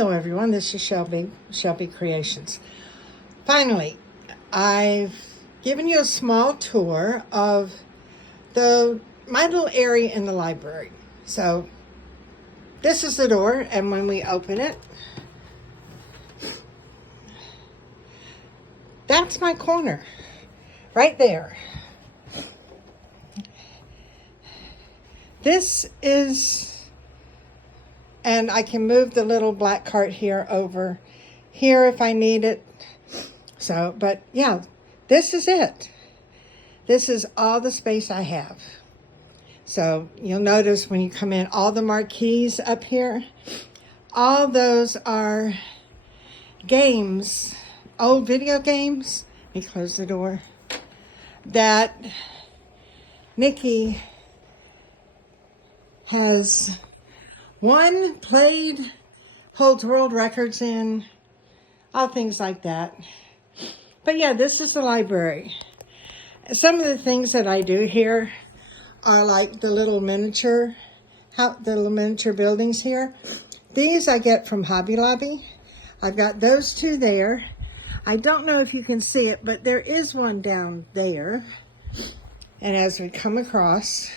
Hello everyone, this is Shelby Creations. Finally, I've given you a small tour of my little area in the library. So this is the door, and when we open it, that's my corner right there. This is, and I can move the little black cart here over here if I need it. So, but yeah, this is it. This is all the space I have. So you'll notice when you come in, all the marquees up here, all those are games, old video games. Let me close the door. That Nikki has won, played, holds world records in, all things like that. But yeah, this is the library. Some of the things that I do here are like the little miniature buildings here. These I get from Hobby Lobby. I've got those two there. I don't know if you can see it, but there is one down there. And as we come across,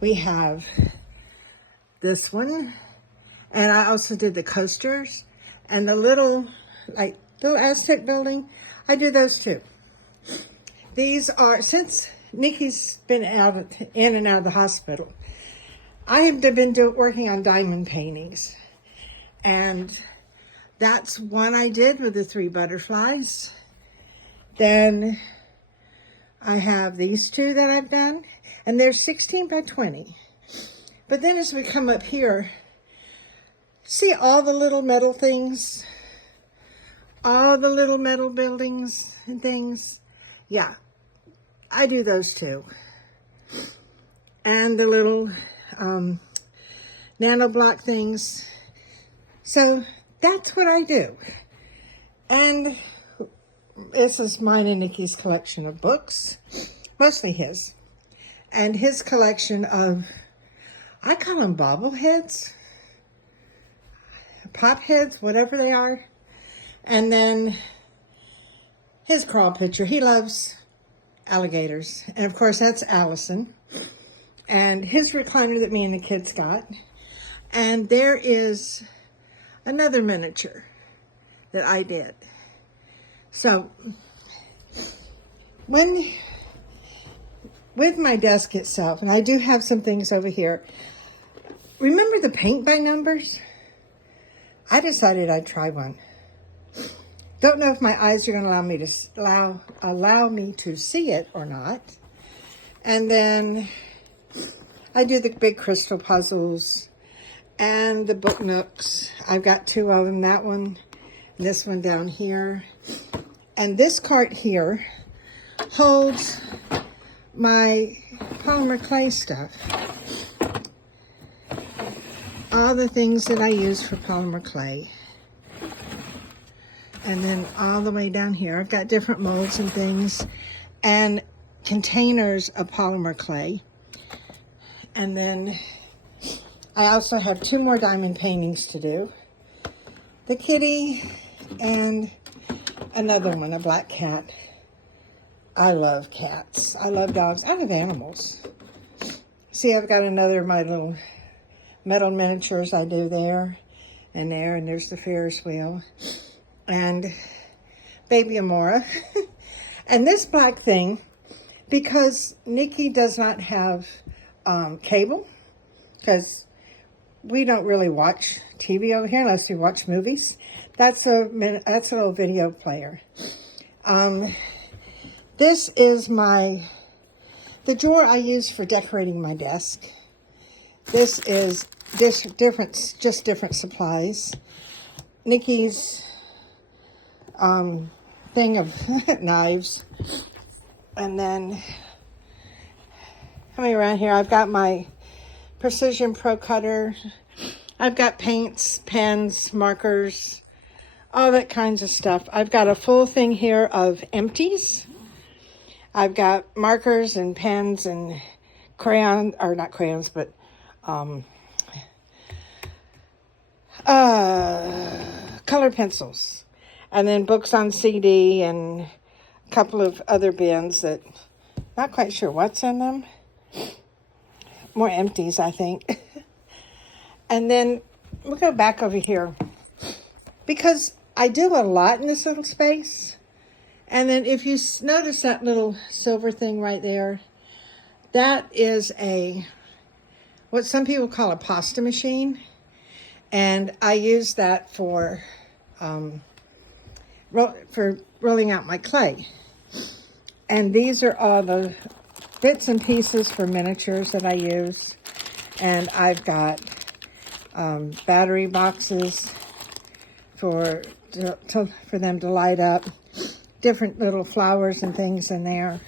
we have this one. And I also did the coasters and the little Aztec building. I do those too. These are, since Nikki's been in and out of the hospital, I have been working on diamond paintings. And that's one I did with the 3 butterflies. Then I have these 2 that I've done, and they're 16 by 20. But then as we come up here, see all the little metal things? All the little metal buildings and things? Yeah, I do those too. And the little nano block things. So that's what I do. And this is mine and Nikki's collection of books, mostly his. And his collection of, I call them bobbleheads, pop heads, whatever they are. And then his crawl picture. He loves alligators. And of course, that's Allison. And his recliner that me and the kids got. And there is another miniature that I did. So, with my desk itself, and I do have some things over here. Remember the paint by numbers? I decided I'd try one. Don't know if my eyes are going to allow me to see it or not. And then I do the big crystal puzzles and the book nooks. I've got 2 of them, that one, and this one down here. And this cart here holds my polymer clay stuff. All the things that I use for polymer clay. And then all the way down here, I've got different molds and things and containers of polymer clay. And then I also have 2 more diamond paintings to do. The kitty and another one, a black cat. I love cats. I love dogs. I love animals. See, I've got another of my little metal miniatures I do there, and there's the Ferris wheel. And baby Amora. And this black thing, because Nikki does not have cable, because we don't really watch TV over here unless we watch movies. That's a little video player. This is the drawer I use for decorating my desk. This is just different supplies. Nikki's thing of knives. And then coming around here, I've got my Precision Pro Cutter. I've got paints, pens, markers, all that kinds of stuff. I've got a full thing here of empties. I've got markers and pens and crayons, or not crayons, but color pencils. And then books on CD and a couple of other bins that not quite sure what's in them. More empties, I think. And then we'll go back over here. Because I do a lot in this little space. And then if you notice that little silver thing right there, that is what some people call a pasta machine. And I use that for rolling out my clay. And these are all the bits and pieces for miniatures that I use. And I've got battery boxes for them to light up. Different little flowers and things in there.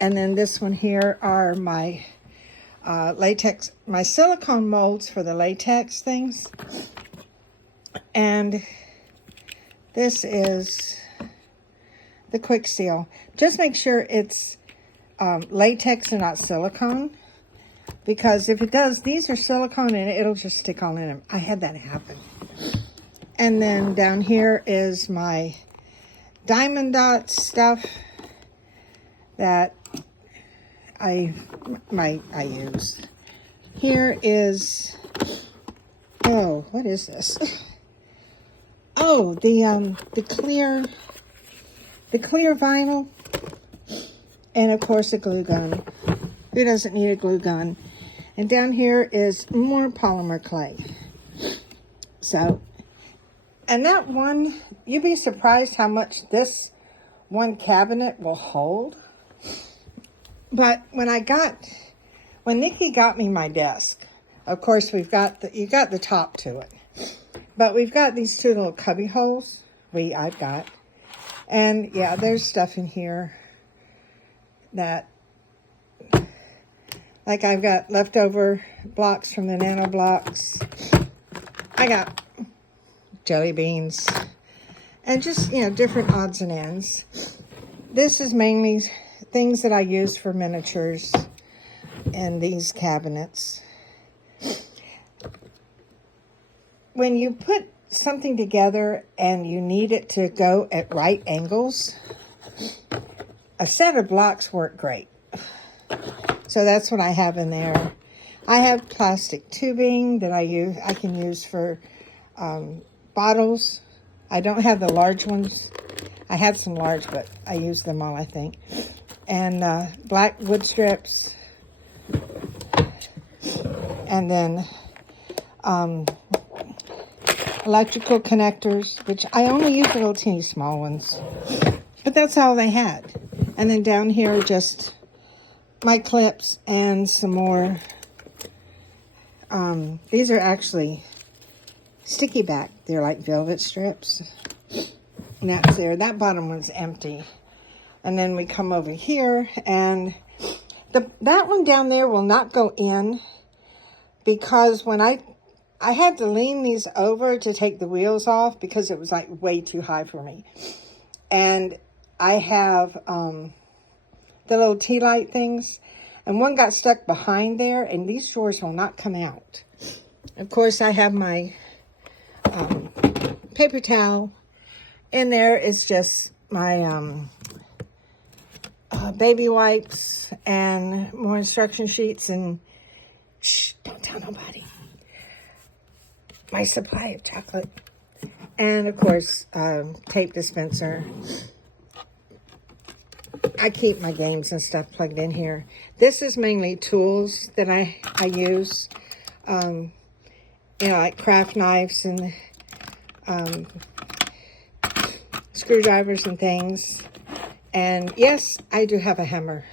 And then this one here are my latex, my silicone molds for the latex things. And this is the quick seal. Just make sure it's latex and not silicone. Because if it does, these are silicone and it'll just stick all in them. I had that happen. And then down here is my diamond dot stuff that I use. Here is, oh, what is this? Oh, the clear vinyl, and of course a glue gun. Who doesn't need a glue gun? And down here is more polymer clay. So, and that one, you'd be surprised how much this one cabinet will hold. But when Nikki got me my desk, of course you got the top to it. But we've got these two little cubby holes. I've got. And yeah, there's stuff in here that, like I've got leftover blocks from the nano blocks. I got jelly beans and just, different odds and ends. This is mainly things that I use for miniatures in these cabinets. When you put something together and you need it to go at right angles, a set of blocks work great. So that's what I have in there. I have plastic tubing that I can use for bottles. I don't have the large ones. I had some large, but I used them all, I think. And black wood strips. And then electrical connectors, which I only use the little teeny small ones. But that's all they had. And then down here, just my clips and some more. These are actually sticky back. They're like velvet strips. And that's there. That bottom one's empty. And then we come over here, and that one down there will not go in because when I had to lean these over to take the wheels off because it was like way too high for me. And I have the little tea light things, and one got stuck behind there, and these drawers will not come out. Of course, I have my paper towel. In there is just my baby wipes and more instruction sheets and shh, don't tell nobody. My supply of chocolate. And of course, tape dispenser. I keep my games and stuff plugged in here. This is mainly tools that I use. Like craft knives and screwdrivers and things. And yes, I do have a hammer.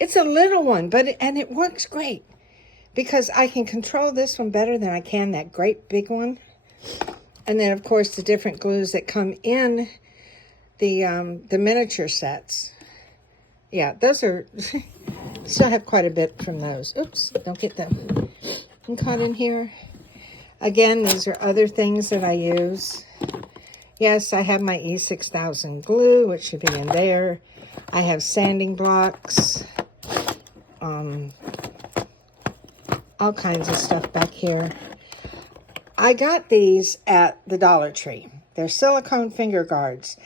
It's a little one, and it works great because I can control this one better than I can that great big one. And then, of course, the different glues that come in the miniature sets. Yeah, those are, still have quite a bit from those. Oops, don't get them caught in here. Again, these are other things that I use. Yes, I have my E6000 glue, which should be in there. I have sanding blocks. All kinds of stuff back here. I got these at the Dollar Tree. They're silicone finger guards.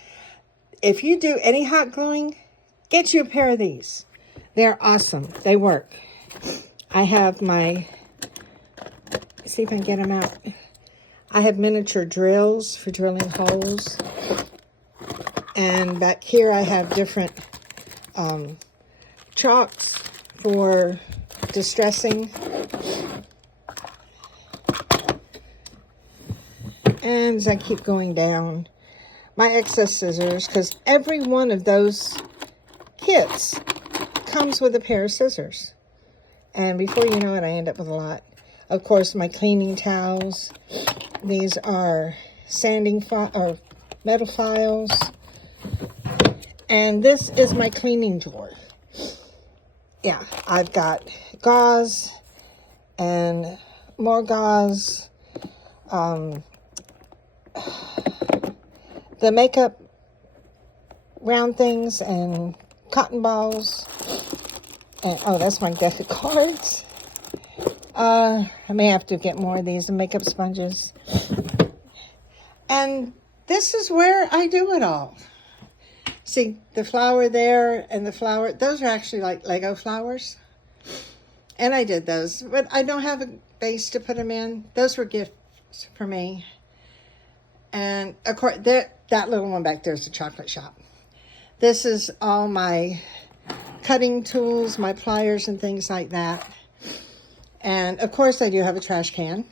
If you do any hot gluing, get you a pair of these. They're awesome. They work. I have my, see if I can get them out. I have miniature drills for drilling holes. And back here I have different chalks for distressing. And as I keep going down, my excess scissors, because every one of those kits comes with a pair of scissors. And before you know it, I end up with a lot. Of course, my cleaning towels. These are sanding or metal files. And this is my cleaning drawer. Yeah, I've got gauze and more gauze. The makeup round things and cotton balls. And oh, that's my deck of cards. I may have to get more of these and makeup sponges. And this is where I do it all. See, the flower there and the flower, those are actually like Lego flowers. And I did those, but I don't have a base to put them in. Those were gifts for me. And of course, that little one back there is the chocolate shop. This is all my cutting tools, my pliers and things like that. And of course, I do have a trash can.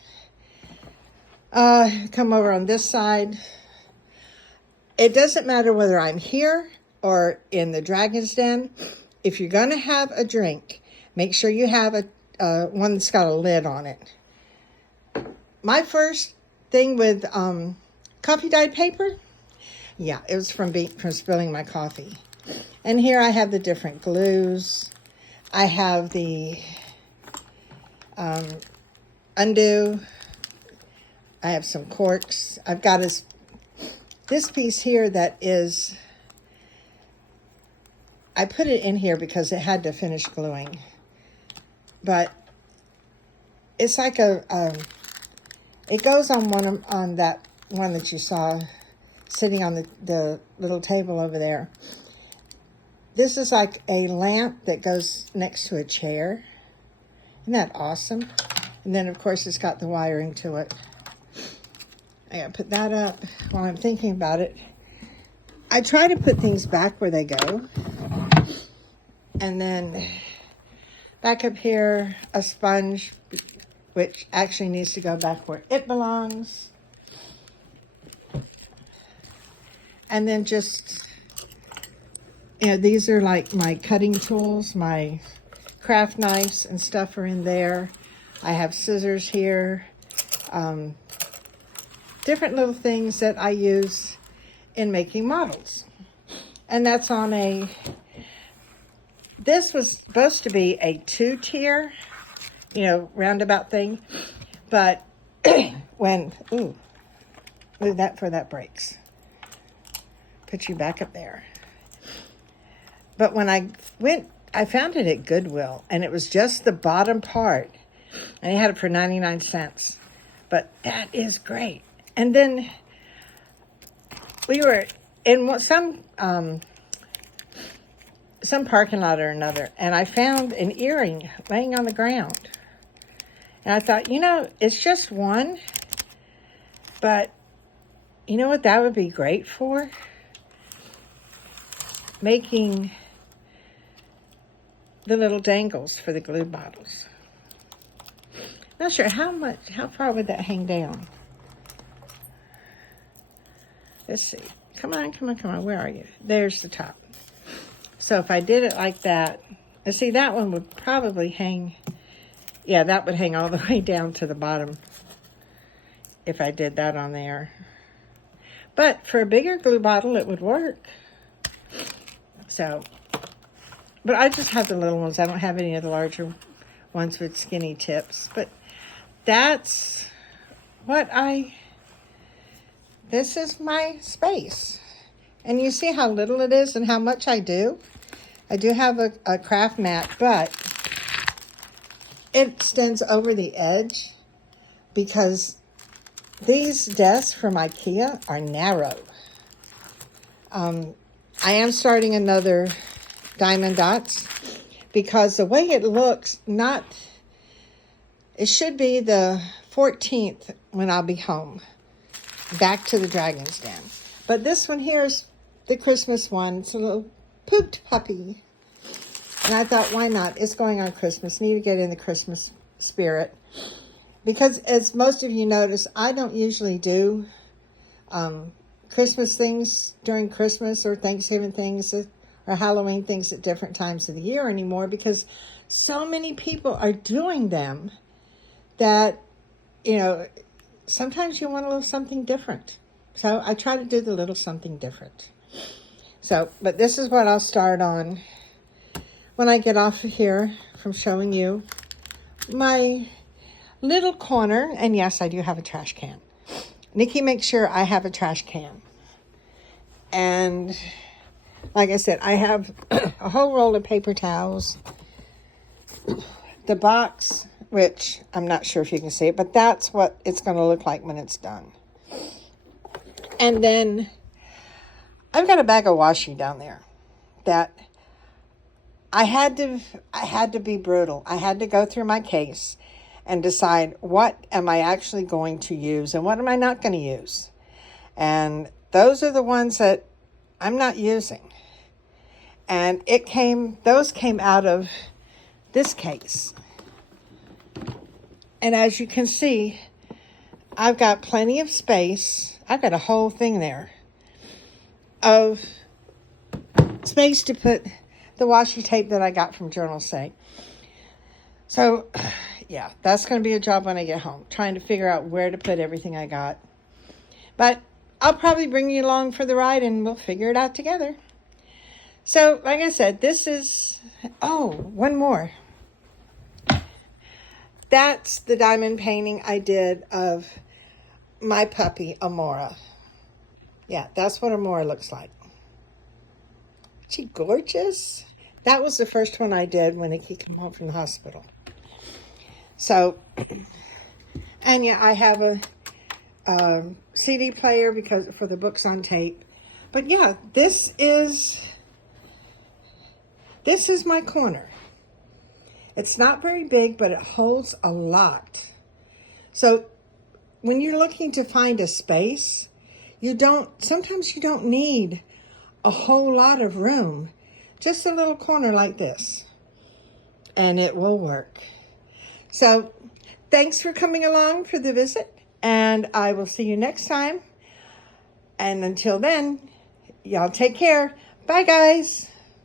Come over on this side. It doesn't matter whether I'm here or in the Dragon's Den. If you're going to have a drink, make sure you have a one that's got a lid on it. My first thing with coffee dyed paper, yeah, it was from spilling my coffee. And here I have the different glues. I have the undo. I have some corks. I've got this piece here that is, I put it in here because it had to finish gluing. But it's like it goes on that one that you saw sitting on the little table over there. This is like a lamp that goes next to a chair. Isn't that awesome? And then, of course, it's got the wiring to it. I gotta put that up while I'm thinking about it. I try to put things back where they go. And then back up here, a sponge, which actually needs to go back where it belongs. And then just, you know, these are like my cutting tools, my craft knives and stuff are in there. I have scissors here. Different little things that I use in making models. And that's on this was supposed to be a 2-tier, you know, roundabout thing. But when, move that for that breaks. Put you back up there. But when I found it at Goodwill, and it was just the bottom part. And I had it for 99 cents. But that is great. And then we were in some parking lot or another, and I found an earring laying on the ground. And I thought, you know, it's just one, but you know what that would be great for? Making the little dangles for the glue bottles. Not sure how far would that hang down? Let's see. Come on. Where are you? There's the top. So if I did it like that, and see, that one would probably hang, yeah, that would hang all the way down to the bottom if I did that on there. But for a bigger glue bottle, it would work. So, but I just have the little ones. I don't have any of the larger ones with skinny tips. But that's what this is my space. And you see how little it is and how much I do? I do have a craft mat, but it extends over the edge because These desks from IKEA are narrow. I am starting another Diamond Dots because the way it looks, it should be the 14th when I'll be home, back to the Dragon's Den. But this one here is the Christmas one. It's a little pooped puppy. And I thought, why not? It's going on Christmas. Need to get in the Christmas spirit. Because as most of you notice, I don't usually do Christmas things during Christmas or Thanksgiving things or Halloween things at different times of the year anymore, because so many people are doing them that, you know, sometimes you want a little something different. So I try to do the little something different. So, but this is what I'll start on when I get off of here from showing you my little corner. And yes, I do have a trash can. Nikki makes sure I have a trash can. And like I said, I have a whole roll of paper towels. The box, which I'm not sure if you can see it, but that's what it's going to look like when it's done. And then I've got a bag of washi down there that I had to be brutal. I had to go through my case and decide what am I actually going to use and what am I not going to use. And those are the ones that I'm not using. And those came out of this case. And as you can see, I've got plenty of space. I've got a whole thing there of space to put the washi tape that I got from Journal Say. So, yeah, that's going to be a job when I get home, trying to figure out where to put everything I got. But I'll probably bring you along for the ride and we'll figure it out together. So, like I said, this is, one more. That's the diamond painting I did of my puppy, Amora. Yeah, that's what Amora looks like. Isn't she gorgeous? That was the first one I did when Nikki came home from the hospital. So, and yeah, I have a CD player for the books on tape. But yeah, this is my corner. It's not very big, but it holds a lot. So when you're looking to find a space, sometimes you don't need a whole lot of room. Just a little corner like this. And it will work. So thanks for coming along for the visit. And I will see you next time. And until then, y'all take care. Bye, guys.